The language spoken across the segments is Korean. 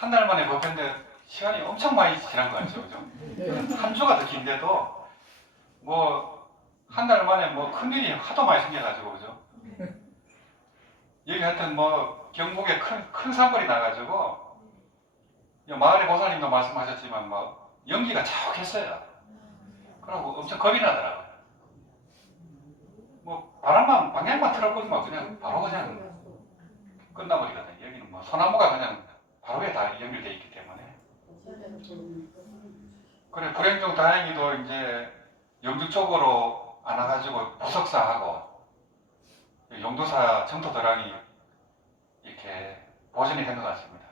한 달 만에 법했는데 시간이 엄청 많이 지난 거 같죠, 그죠? 한 주가 더 긴데도 뭐 한 달 만에 뭐 큰일이 하도 많이 생겨가지고, 그죠? 여기 하여튼 뭐 경북에 큰 산불이 나가지고 마을의 보살님도 말씀하셨지만 뭐 연기가 자욱했어요. 그러고 엄청 겁이 나더라고요. 뭐 바람만 방향만 틀어보면 그냥 바로 그냥 끝나버리거든요. 여기는 뭐 소나무가 그냥 바로 위에 다 연결되어 있기 때문에. 그래 불행 중 다행히도 이제 영주 쪽으로 안 와가지고 부석사하고 용도사 정토도랑이 이렇게 보존이 된 것 같습니다.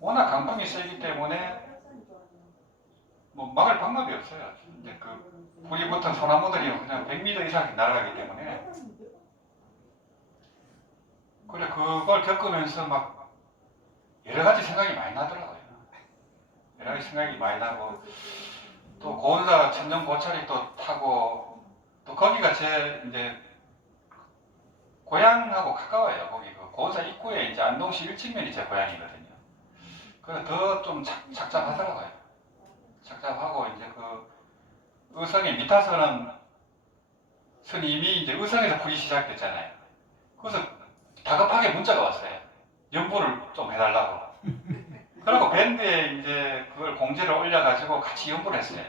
워낙 강풍이 세기 때문에 뭐 막을 방법이 없어요. 이제 그 불이 붙은 소나무들이 그냥 100m 이상 날아가기 때문에. 그래 그걸 겪으면서 막 여러 가지 생각이 많이 나더라고요. 여러 가지 생각이 많이 나고 또 고운사 천정 고철이 또 타고 또 거기가 제 이제 고향하고 가까워요. 거기 그 고운사 입구에 이제 안동시 일직면이 제 고향이거든요. 그래서 더 좀 착잡하더라고요. 착잡하고 이제 그 의성의 미타선은 스님이 이제 의성에서 불이 시작됐잖아요. 그래서 다급하게 문자가 왔어요. 연부를 좀 해달라고. 그리고 밴드에 이제 그걸 공지를 올려가지고 같이 연부를 했어요.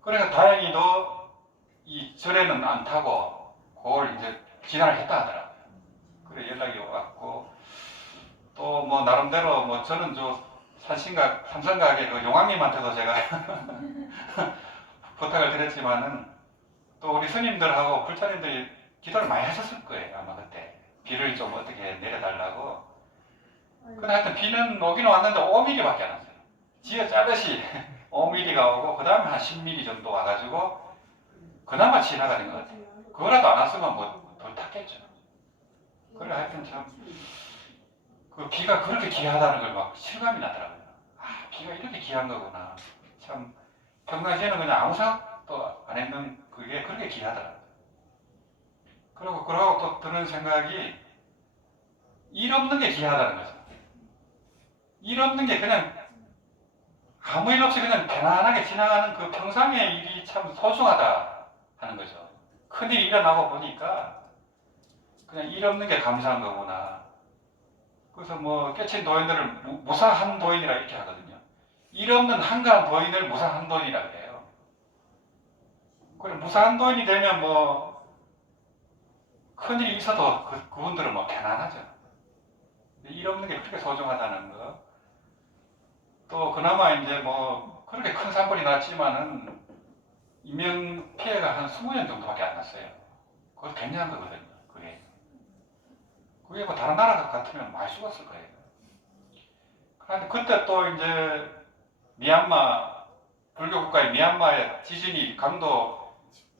그러니까 다행히도 이 절에는 안 타고 그걸 이제 진화를 했다 하더라고요. 그래 연락이 왔고 또 뭐 나름대로 뭐 저는 저 산신각 삼성각의 그 용왕님한테도 제가 부탁을 드렸지만은 또 우리 스님들하고 불자님들이 기도를 많이 하셨을 거예요. 아마 그때 비를 좀 어떻게 내려달라고. 근데 하여튼 비는 오긴 왔는데 5mm밖에 안 왔어요. 지어 짜듯이 5mm가 오고 그 다음에 한 10mm 정도 와가지고 그나마 지나가는 것 같아요. 그거라도 안 왔으면 뭐 덜 탔겠죠. 그래 하여튼 참 그 비가 그렇게 귀하다는 걸 막 실감이 나더라고요. 아 비가 이렇게 귀한 거구나. 참 평상시에는 그냥 아무 생각도 안 했는 그게 그렇게 귀하더라고요. 그러고 또 드는 생각이 일 없는 게 귀하다는 거죠. 일 없는 게 그냥 아무 일 없이 그냥 편안하게 지나가는 그 평상의 일이 참 소중하다 하는 거죠. 큰일이 일어나고 보니까 그냥 일 없는 게 감사한 거구나. 그래서 뭐 깨친 도인들을 무사한 도인이라 이렇게 하거든요. 일 없는 한가한 도인을 무사한 도인이라 그래요. 그래 무사한 도인이 되면 뭐 큰일이 있어도 그분들은 뭐 편안하죠. 일 없는 게 그렇게 소중하다는 거. 또 그나마 이제 뭐 그렇게 큰 산불이 났지만은 인명 피해가 한 20명 정도밖에 안 났어요. 그거 굉장한 거거든요. 그게 뭐 다른 나라 같으면 많이 죽었을 거예요. 그런데 그때 또 이제 미얀마 불교 국가의 미얀마에 지진이 강도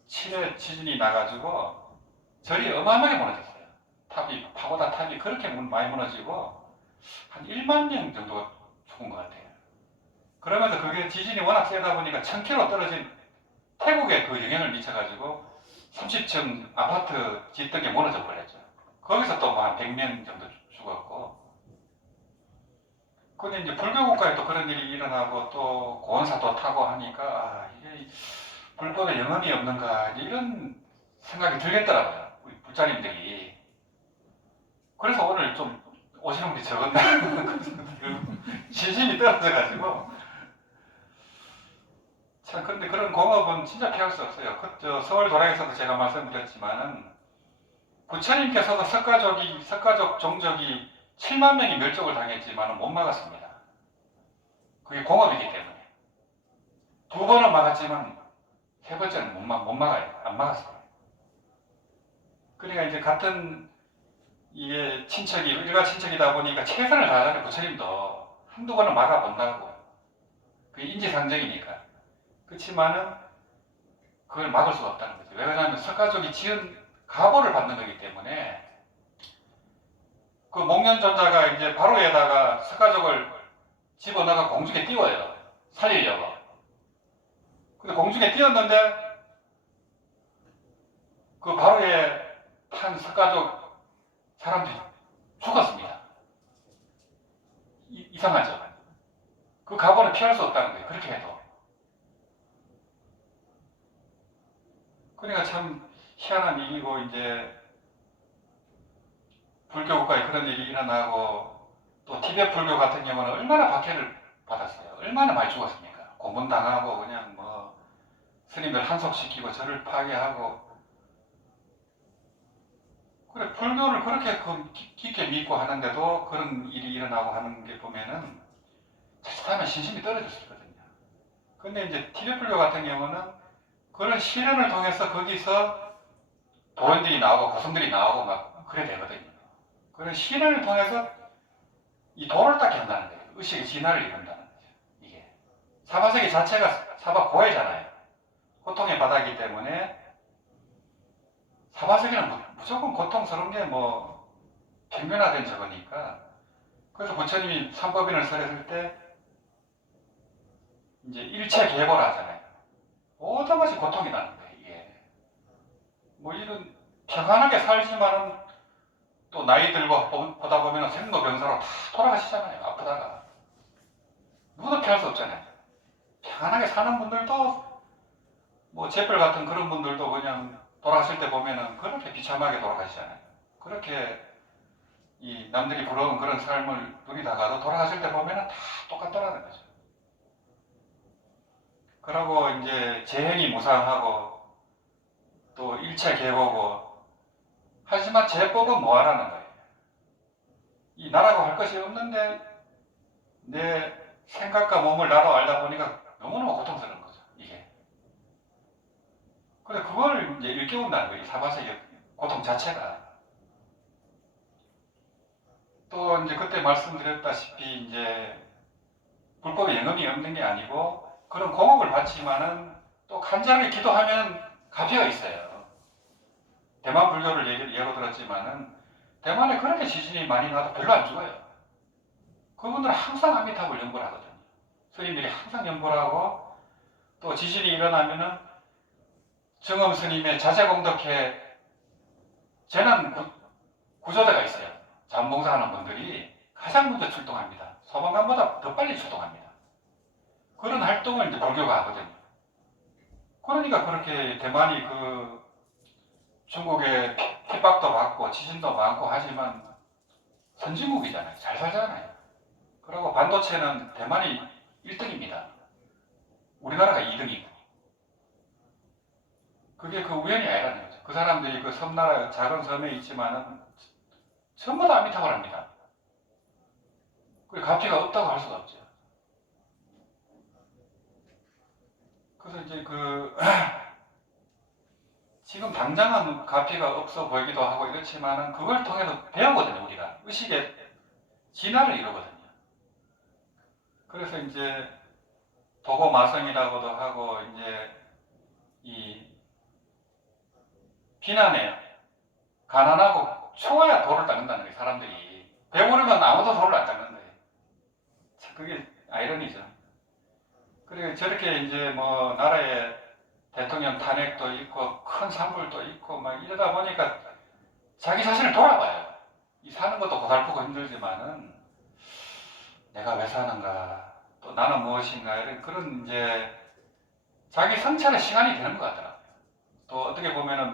7의 지진이 나가지고 절이 어마어마하게 무너졌어요. 탑이 파고다 탑이 그렇게 많이 무너지고 한 1만 명 정도가 죽은 것 같아요. 그러면서 그게 지진이 워낙 세다 보니까 1000km 떨어진 태국에 그 영향을 미쳐가지고 30층 아파트 짓던 게 무너져 버렸죠. 거기서 또 한 100명 정도 죽었고. 근데 이제 불교 국가에 또 그런 일이 일어나고 또 고원사도 타고 하니까 아 이게 불법에 영험이 없는가 이런 생각이 들겠더라고요. 우리 불자님들이. 그래서 오늘 좀 오시는 분이 적었나 진심이 떨어져가지고 참 근데 그런 공업은 진짜 피할 수 없어요. 저 서울 도량에서도 제가 말씀드렸지만은 부처님께서도 석가족 종족이 7만 명이 멸족을 당했지만 못 막았습니다. 그게 공업이기 때문에. 2번은 막았지만 3번째는 못 막아요. 안 막았어요. 그러니까 이제 같은 이게 일가 친척이다 보니까 최선을 다하는 부처님도 한두 번은 막아본다고. 그게 인지상정이니까. 그렇지만은 그걸 막을 수가 없다는 거죠. 왜냐하면 석가족이 지은 가보를 받는 거기 때문에 그 목련존자가 이제 바로에다가 석가족을 집어넣어가 공중에 띄워요. 살리려고. 근데 공중에 띄웠는데 그 바로에 탄 석가족 사람들이 죽었습니다. 이상하죠. 그 각오는 피할 수 없다는 거예요. 그렇게 해도. 그러니까 참 희한한 일이고, 이제 불교 국가에 그런 일이 일어나고, 또 티베트 불교 같은 경우는 얼마나 박해를 받았어요. 얼마나 많이 죽었습니까? 고문당하고 그냥 뭐 스님들 한속시키고 절을 파괴하고. 그래, 불교를 그렇게 깊게 믿고 하는데도 그런 일이 일어나고 하는 게 보면은 자칫하면 신심이 떨어질 수 있거든요. 근데 이제 티베트 불교 같은 경우는 그런 시련을 통해서 거기서 도인들이 나오고 고승들이 나오고 막 그래 되거든요. 그런 시련을 통해서 이 도를 닦게 한다는 거예요. 의식의 진화를 이룬다는 거죠. 이게 사바세계 자체가 사바고해잖아요. 고통의 바다이기 때문에 사바세계는 무조건 고통스러운 게 뭐 평면화된 저거니까. 그래서 부처님이 삼법인을 설했을 때 이제 일체 계보라 하잖아요. 모든 것이 고통이 나는 거예요. 이게 뭐 이런 평안하게 살지만은 또 나이 들고 보다 보면 생로병사로 다 돌아가시잖아요. 아프다가 누구도 피할 수 없잖아요. 평안하게 사는 분들도 뭐 재벌 같은 그런 분들도 그냥 돌아가실 때 보면은 그렇게 비참하게 돌아가시잖아요. 그렇게 이 남들이 부러운 그런 삶을 누리다가도 돌아가실 때 보면은 다 똑같더라는 거죠. 그러고 이제 재행이 무상하고 또 일체 계보고, 하지만 제법은 뭐하라는 거예요. 이 나라고 할 것이 없는데 내 생각과 몸을 나로 알다 보니까 너무너무 고통스러운 거죠. 이게. 그래, 그걸 이제 일깨운다는 거예요. 이 사바세계 고통 자체가. 또 이제 그때 말씀드렸다시피 이제 불법의 영험이 없는 게 아니고 그런 공업을 받지만은 또 간절하게 기도하면 가피가 있어요. 대만 불교를 예로 들었지만은 대만에 그렇게 지진이 많이 나도 별로 안 죽어요. 그분들은 항상 아미타불 연구를 하거든요. 스님들이 항상 연구를 하고, 또 지진이 일어나면은 정엄 스님의 자제공덕회 재난 구조대가 있어요. 자원봉사하는 분들이 가장 먼저 출동합니다. 소방관보다 더 빨리 출동합니다. 그런 활동을 이제 불교가 하거든요. 그러니까 그렇게 대만이 그 중국의 핍박도 받고 지진도 많고 하지만 선진국이잖아요. 잘 살잖아요. 그리고 반도체는 대만이 1등입니다. 우리나라가 2등이고. 그게 그 우연이 아니라는 거죠. 그 사람들이 그 섬나라 작은 섬에 있지만은 전부 다 아미타불 합니다. 그 가피가 없다고 할 수가 없죠. 그래서 이제 지금 당장은 가피가 없어 보이기도 하고 이렇지만은 그걸 통해서 배우거든요. 우리가 의식의 진화를 이루거든요. 그래서 이제 도고마성이라고도 하고, 이제 이 비난에 가난하고 추워야 돌을 닦는다는 거예요. 사람들이 배부르면 아무도 돌을 안 닦는 거예요. 그게 아이러니죠. 그리고 저렇게 이제 뭐 나라에 대통령 탄핵도 있고 큰 산불도 있고 막 이러다 보니까 자기 자신을 돌아봐요. 이 사는 것도 고달프고 힘들지만은 내가 왜 사는가, 또 나는 무엇인가, 이런 그런 이제 자기 성찰의 시간이 되는 것 같더라고요. 또 어떻게 보면은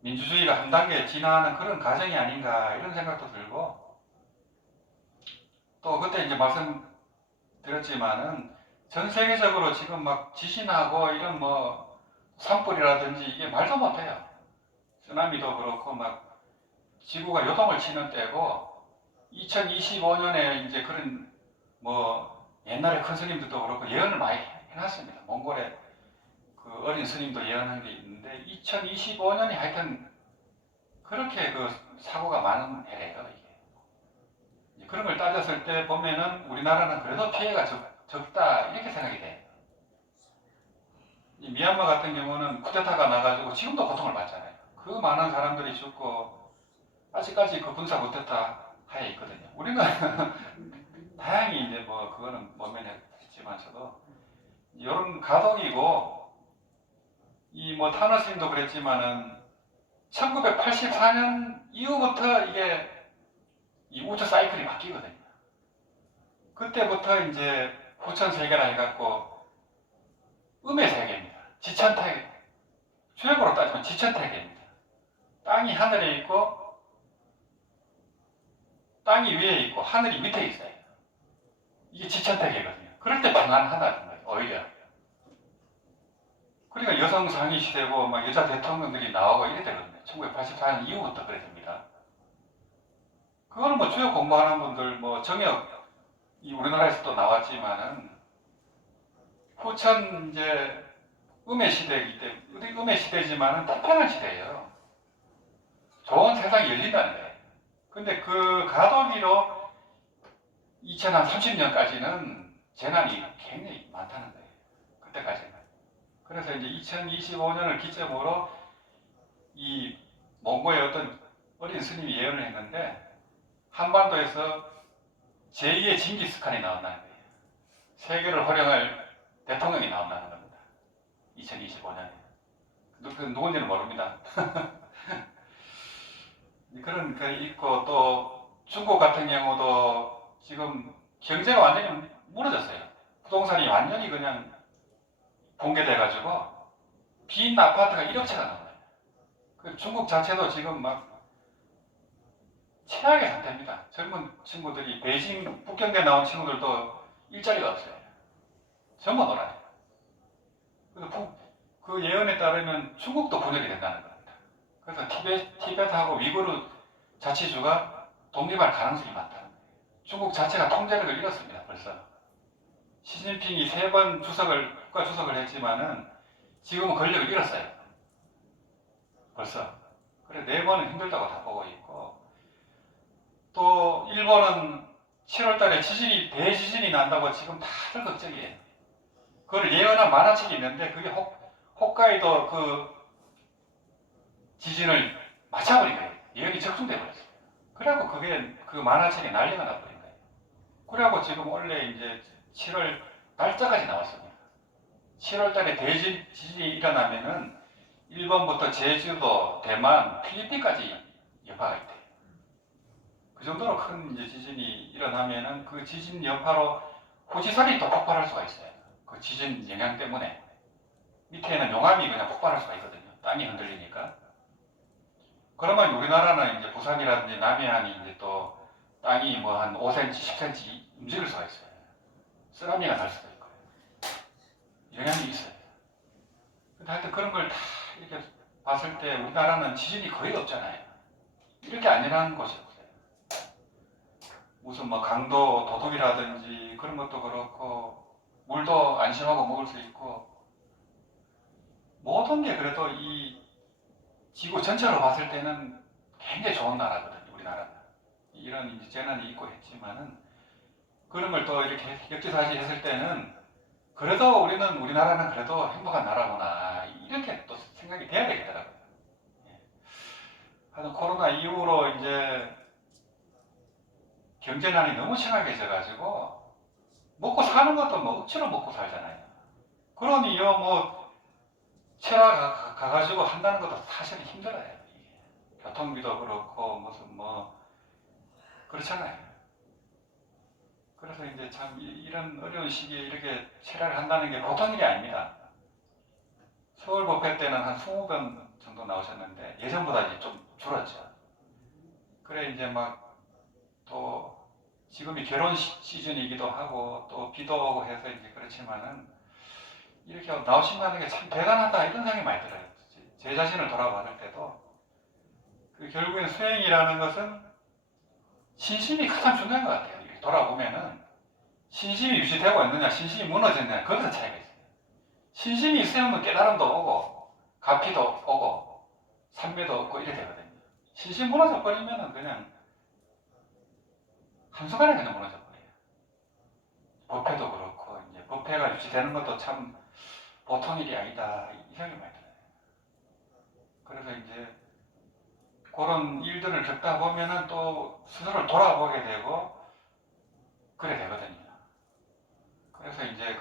민주주의가 한 단계 진화하는 그런 과정이 아닌가 이런 생각도 들고, 또 그때 이제 말씀드렸지만은 전 세계적으로 지금 막 지진하고 이런 뭐 산불이라든지 이게 말도 못해요. 쓰나미도 그렇고 막 지구가 요동을 치는 때고, 2025년에 이제 그런 뭐 옛날에 큰 스님들도 그렇고 예언을 많이 해놨습니다. 몽골에 그 어린 스님도 예언한 게 있는데 2025년이 하여튼 그렇게 그 사고가 많은 해래요. 이게 그런 걸 따졌을 때 보면은 우리나라는 그래도 피해가 적다 이렇게 생각이 돼요. 이 미얀마 같은 경우는 쿠데타가 나가지고 지금도 고통을 받잖아요. 그 많은 사람들이 죽고 아직까지 그 군사 쿠데타 하에 있거든요. 우리는 다행히 이제 뭐 그거는 못 면했지만서도 이런 가독이고, 이 뭐 타너스님도 그랬지만은 1984년 이후부터 이게 이 우주 사이클이 바뀌거든요. 그때부터 이제 후천 세계라 해갖고 음의 세계입니다. 지천태계. 주역으로 따지면 지천태계입니다. 땅이 하늘에 있고 땅이 위에 있고 하늘이 밑에 있어요. 이게 지천태계거든요. 그럴 때 평안하다는 거예요. 오히려. 그러니까 여성 상위 시대고 막 여자 대통령들이 나오고 이래 되거든요. 1984년 이후부터 그래 됩니다. 그거는 뭐 주요 공부하는 분들 뭐 정역 이 우리나라에서 또 나왔지만은 후천 이제 음의 시대이기 때문에 음의 시대지만은 태평한 시대예요. 좋은 세상이 열린다는 거예요. 근데 그 가도기로 2030년까지는 재난이 굉장히 많다는 거예요. 그때까지는. 그래서 이제 2025년을 기점으로 이 몽고의 어떤 어린 스님이 예언을 했는데 한반도에서 제2의 징기스칸이 나온다는 거예요. 세계를 호령할 대통령이 나온다는 겁니다. 2025년에. 그 누군지는 모릅니다. 그런 게 있고 또 중국 같은 경우도 지금 경제가 완전히 무너졌어요. 부동산이 완전히 그냥 붕괴돼가지고 빈 아파트가 1억 채가 나와요. 그 중국 자체도 지금 막 최악의 상태입니다. 젊은 친구들이 베이징 북경대 나온 친구들도 일자리가 없어요. 전부 놀아요. 그래서 그 예언에 따르면 중국도 분열이 된다는 겁니다. 그래서 티벳하고 위구르 자치주가 독립할 가능성이 많다는 거예요. 중국 자체가 통제력을 잃었습니다. 벌써. 시진핑이 3번 국가 주석을 했지만은 지금은 권력을 잃었어요. 벌써. 그래 4번은 힘들다고 다 보고 있고 또 일본은 7월달에 대지진이 난다고 지금 다들 걱정이에요. 그걸 예언한 만화책이 있는데 그게 홋카이도 그 지진을 맞춰버린 거예요. 예언이 적중돼 버렸어요. 그래갖고 그게 그 만화책에 난리가 나버린 거예요. 그래갖고 지금 원래 이제 7월 날짜까지 나왔습니다. 7월달에 지진이 일어나면은 일본부터 제주도, 대만, 필리핀까지 여파가 있대요. 그 정도로 큰 이제 지진이 일어나면은 그 지진 여파로 후지산이 또 폭발할 수가 있어요. 그 지진 영향 때문에. 밑에는 용암이 그냥 폭발할 수가 있거든요. 땅이 흔들리니까. 그러면 우리나라는 이제 부산이라든지 남해안이 이제 또 땅이 뭐 한 5cm, 10cm 움직일 수가 있어요. 쓰나미가 날 수도 있고. 영향이 있어요. 근데 하여튼 그런 걸 다 이렇게 봤을 때 우리나라는 지진이 거의 없잖아요. 이렇게 안전한 곳이 없어요. 무슨 뭐 강도 도둑이라든지 그런 것도 그렇고 물도 안심하고 먹을 수 있고 모든 게 그래도 이 지구 전체로 봤을 때는 굉장히 좋은 나라거든요. 우리나라는 이런 이제 재난이 있고 했지만은 그런 걸 또 이렇게 역지사지 했을 때는 그래도 우리나라는 그래도 행복한 나라구나 이렇게 또 생각이 돼야 되겠더라고요. 하여튼 코로나 이후로 이제 경제난이 너무 심하게져가지고 먹고 사는 것도 뭐 억지로 먹고 살잖아요. 그러니 뭐 체라 가가지고 한다는 것도 사실은 힘들어요. 이게. 교통비도 그렇고 무슨 뭐 그렇잖아요. 그래서 이제 참 이런 어려운 시기에 이렇게 체라를 한다는 게 보통 일이 아닙니다. 서울 법회 때는 한 20번 정도 나오셨는데 예전보다 이제 좀 줄었죠. 그래 이제 막 또 지금이 결혼 시즌이기도 하고 또 비도 오고 해서 이제 그렇지만은 이렇게 나오신다는 게 참 대단하다 이런 생각이 많이 들어요. 제 자신을 돌아봤을 때도 그 결국엔 수행이라는 것은 신심이 가장 중요한 것 같아요. 이렇게 돌아보면은 신심이 유지되고 있느냐 신심이 무너졌느냐 거기서 차이가 있어요. 신심이 있으면 깨달음도 오고 가피도 오고 삼매도 없고 이래 되거든요. 신심 무너져 버리면은 그냥 한순간에 그냥 무너져 버려요. 법회도 그렇고 이제 법회가 유지되는 것도 참 보통 일이 아니다 이 생각이 많이 들어요. 그래서 이제 그런 일들을 겪다 보면은 또 스스로를 돌아보게 되고 그래 되거든요. 그래서 이제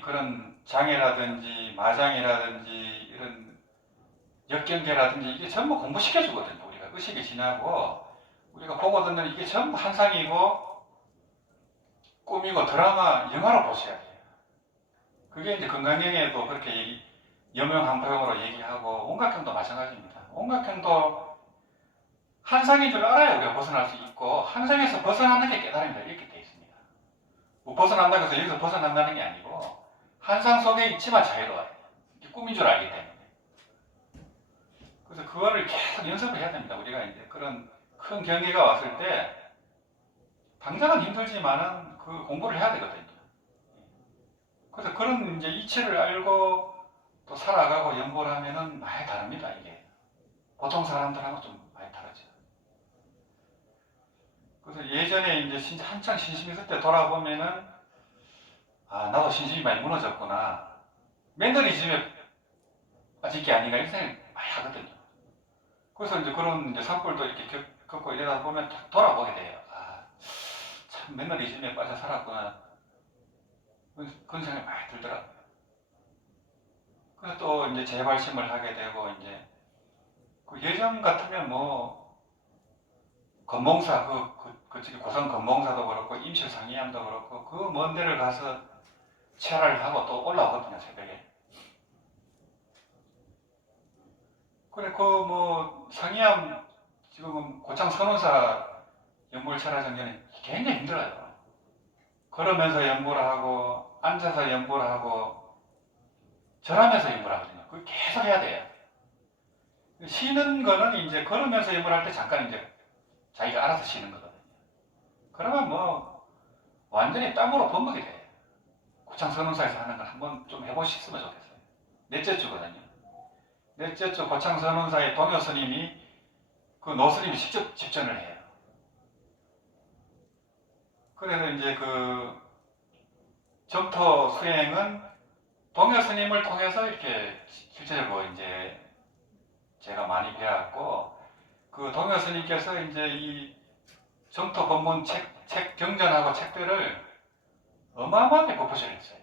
그런 장애라든지 마장애라든지 이런 역경계라든지 이게 전부 공부시켜주거든요. 우리가 의식이 지나고 우리가 보고 듣는 이게 전부 한상이고 꾸미고 드라마, 영화로 보셔야 돼요. 그게 이제 건강경에도 그렇게 여명한평으로 얘기하고 온각형도 마찬가지입니다. 온각형도 한상인 줄 알아요. 우리가 벗어날 수 있고 한상에서 벗어나는 게 깨달음이다 이렇게 되어 있습니다. 뭐 벗어난다고 해서 여기서 벗어난다는 게 아니고 한상 속에 있지만 자유로워요. 꿈인 줄 알기 때문에. 그래서 그거를 계속 연습을 해야 됩니다. 우리가 이제 그런 큰 경계가 왔을 때 당장은 힘들지만은 그 공부를 해야 되거든요. 그래서 그런 이제 이치를 알고 또 살아가고 연구를 하면은 많이 다릅니다. 이게 보통 사람들하고 좀 많이 다르죠. 그래서 예전에 이제 진짜 한창 신심 있을 때 돌아보면은 아 나도 신심이 많이 무너졌구나. 매너리즘에 빠질 게 아닌가 이런 생각 많이 하거든요. 그래서 이제 그런 이제 산불도 이렇게 겪고 이러다 보면 딱 돌아보게 돼요. 아, 참 매너리즘에 빠져 살았구나. 그런 생각이 많이 들더라고요. 그래서 또 이제 재발심을 하게 되고 이제 그 예전 같으면 뭐 건봉사 그쪽에 고성 건봉사도 그렇고 임실 상이암도 그렇고 그 먼 데를 가서 체화를 하고 또 올라오거든요 새벽에. 그래 그 뭐 상이암 지금 고창 선원사 연불 체화 정전이 굉장히 힘들어요. 걸으면서 연불을 하고 앉아서 연불을 하고 절하면서 연불을 하거든요. 그걸 계속 해야 돼요. 쉬는 거는 이제 걸으면서 연불할 때 잠깐 이제 자기가 알아서 쉬는 거거든요. 그러면 뭐 완전히 땀으로 범벅이 돼요. 고창 선원사에서 하는 걸 한번 좀 해보셨으면 좋겠어요. 넷째 주거든요. 넷째 주 고창 선원사의 동요 스님이 그 노스님이 직접 집전을 해요. 그래서 이제 그 점토 수행은 동요 스님을 통해서 이렇게 실제로 이제 제가 많이 배웠고 그 동요 스님께서 이제 이 점토 본문 책 경전하고 책들을 어마어마하게 보포를 했어요.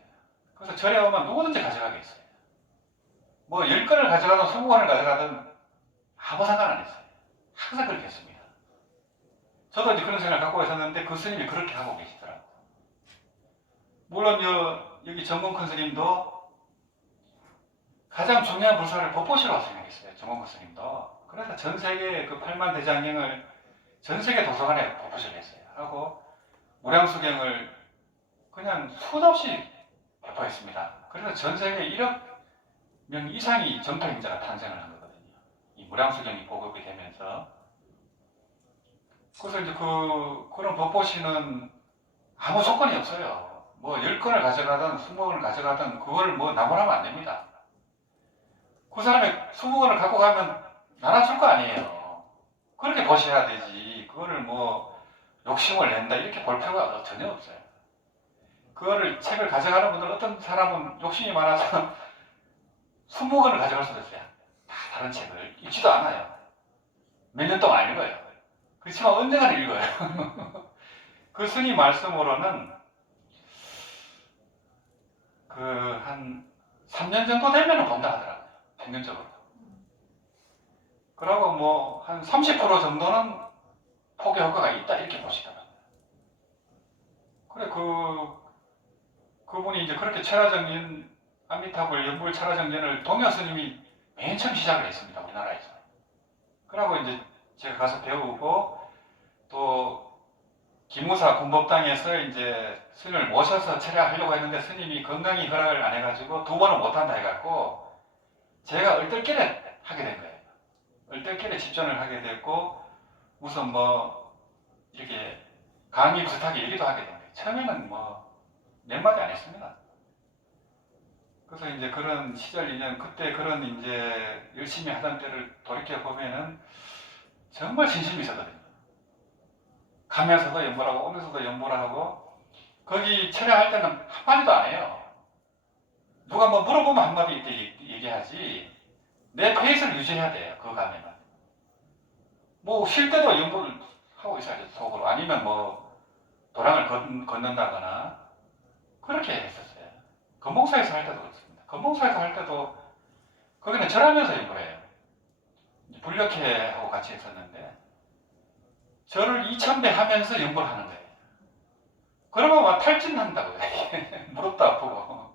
그래서 절에 오면 누구든지 가져가겠어요. 뭐 10건을 가져가든 20건을 가져가든 아무 상관 안 했어요. 항상 그렇게 했습니다. 저도 이제 그런 생각을 갖고 있었는데 그 스님이 그렇게 하고 계시더라고요. 물론 여기 정봉큰 스님도 가장 중요한 불사를 법보시라고 생각했어요. 정봉큰 스님도. 그래서 전 세계 그 8만 대장경을 전 세계 도서관에 법보시를 했어요. 하고 무량수경을 그냥 수도 없이 배포했습니다. 그래서 전 세계 1억 명 이상이 정토행자가 탄생을 한 거거든요. 이 무량수경이 보급이 되면서. 그래서 이제 그런 법보시는 아무 조건이 없어요. 뭐 10건을 가져가든 20건을 가져가든 그걸 뭐 나무라면 안 됩니다. 그 사람이 20건을 갖고 가면 나눠줄 거 아니에요. 그렇게 보셔야 되지. 그거를 뭐 욕심을 낸다 이렇게 볼 필요가 전혀 없어요. 그거를 책을 가져가는 분들 어떤 사람은 욕심이 많아서 20권을 가져갈 수도 있어요. 다 다른 책을 읽지도 않아요. 몇 년 동안 안 읽어요. 그렇지만 언젠가는 읽어요. 그 스님 말씀으로는 그 한 3년 정도 되면 본다 하더라고요. 평균적으로. 그러고 뭐 한 30% 정도는 포기 효과가 있다 이렇게 보시더라고요. 그래 그분이 이제 그렇게 철화정진 아미타불 연불 철화정진을 동요 스님이 맨 처음 시작을 했습니다. 우리나라에서. 그러고 이제 제가 가서 배우고 또 기무사 군법당에서 이제 스님을 모셔서 철회하려고 했는데 스님이 건강이 허락을 안 해가지고 2번은 못한다 해갖고 제가 얼떨결에 하게 된 거예요. 얼떨결에 집전을 하게 됐고 우선 뭐 이렇게 강의 비슷하게 얘기도 하게 된 거예요. 처음에는 뭐 몇 마디 안 했습니다. 그래서 이제 그런 시절 인연 그때 그런 이제 열심히 하던 때를 돌이켜 보면은 정말 진심이 있었거든요. 가면서도 연보라고 오면서도 연보라고 거기 철회할 때는 한마디도 안 해요. 누가 뭐 물어보면 한마디 이렇게 얘기하지 내 페이스를 유지해야 돼요. 그거 가면은 뭐 쉴 때도 연보를 하고 있어야죠. 속으로 아니면 뭐 도랑을 걷는다거나 그렇게 했었어요. 건봉사에서 할 때도 그렇습니다. 건봉사에서 할 때도 거기는 절하면서 연보를 해요. 불력회하고 같이 했었는데 절을 2000배 하면서 연보를 하는 거예요. 그러면 막 탈진한다고요. 무릎도 아프고.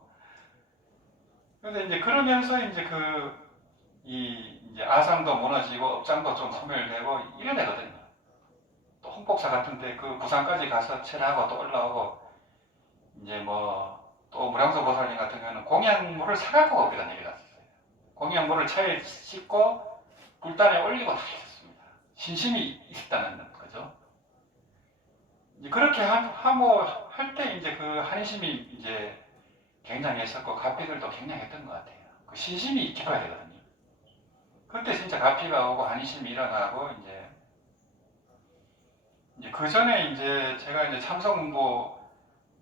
근데 이제 그러면서 이제 이제 아상도 무너지고 업장도 좀 소멸되고 이래 되거든요. 또 홍복사 같은데 그 부산까지 가서 철하고 또 올라오고 이제 뭐 또 무량수 보살님 같은 경우는 공양물을 사갖고 거기다 내려갔었어요. 공양물을 차에 싣고 불단에 올리고 다 있었습니다. 신심이 있었다는 거죠. 이제 그렇게 할 때 이제 그 한심이 이제 굉장했었고 가피들도 굉장했던 것 같아요. 그 신심이 깊어야 되거든요. 그때 진짜 가피가 오고 한심이 일어나고 이제 그 전에 이제 제가 이제 참석 공부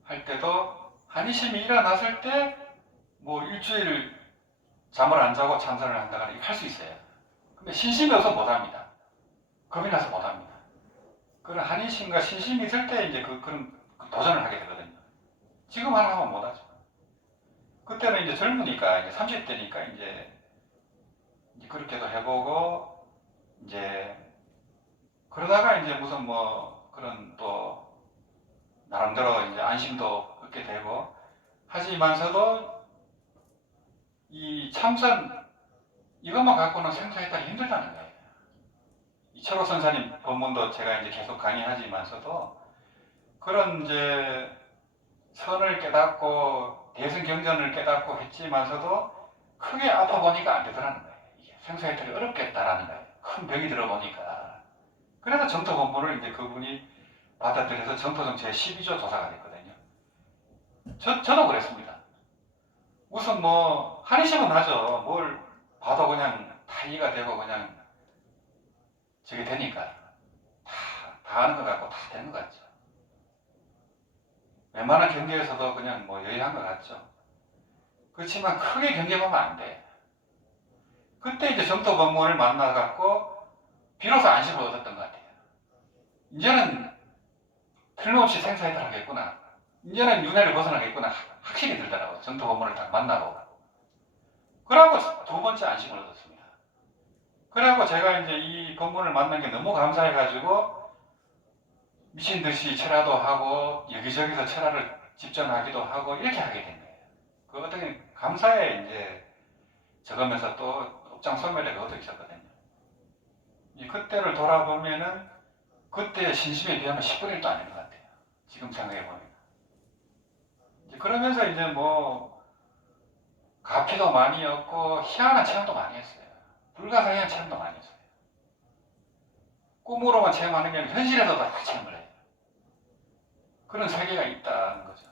할 때도 한심이 일어났을 때 뭐 일주일 잠을 안 자고 참선을 한다거나 할 수 있어요. 근데 신심이 없어 못 합니다. 겁이 나서 못 합니다. 그런 한심과 신심이 있을 때 이제 그런 도전을 하게 되거든요. 지금 하나 하면 못 하죠. 그때는 이제 젊으니까 이제 30대니까 이제 그렇게도 해보고 이제 그러다가 이제 무슨 뭐 그런 또 나름대로 이제 안심도 얻게 되고 하지만서도 이 참선 이것만 갖고는 생사했다기 힘들다는 거예요. 이 철호 선사님 법문도 제가 이제 계속 강의하지만서도 그런 이제 선을 깨닫고 대승 경전을 깨닫고 했지만서도 크게 아파 보니까 안 되더라는 거예요. 이게 생사해탈이 어렵겠다라는 거예요. 큰 병이 들어보니까. 그래서 정토 법문을 이제 그분이 받아들여서 정토성 제12조 조사가 됐거든요. 저도 그랬습니다. 무슨 뭐 한의심은 하죠. 뭘 봐도 그냥 다 이해가 되고 그냥 저게 되니까 다 아는 것 같고 다 되는 것 같죠. 웬만한 경계에서도 그냥 뭐 여의한 것 같죠. 그렇지만 크게 경계보면 안 돼. 그때 이제 정토 법문을 만나갖고 비로소 안심을 얻었던 것 같아요. 이제는 틀림없이 생사해탈 하겠구나. 이제는 윤회를 벗어나겠구나. 확실히 들더라고요. 정토 법문을 딱 만나고. 그러고 두 번째 안심을 얻었습니다. 그래갖고 제가 이제 이 법문을 만난 게 너무 감사해가지고 미친 듯이 철화도 하고 여기저기서 철화를 집전하기도 하고 이렇게 하게 된 거예요. 그 어떻게 감사에 이제 적으면서 또 업장 소멸에 얻어 있었거든요. 그때를 돌아보면은 그때의 신심에 비하면 10분의 1도 아닌 것 같아요. 지금 생각해보면. 그러면서 이제 뭐 가피도 많이 얻고 희한한 체험도 많이 했어요. 불가사의한 체험도 많이 했어요. 꿈으로만 체험하는 게 아니라 현실에서도 다 체험을 해요. 그런 세계가 있다는 거죠.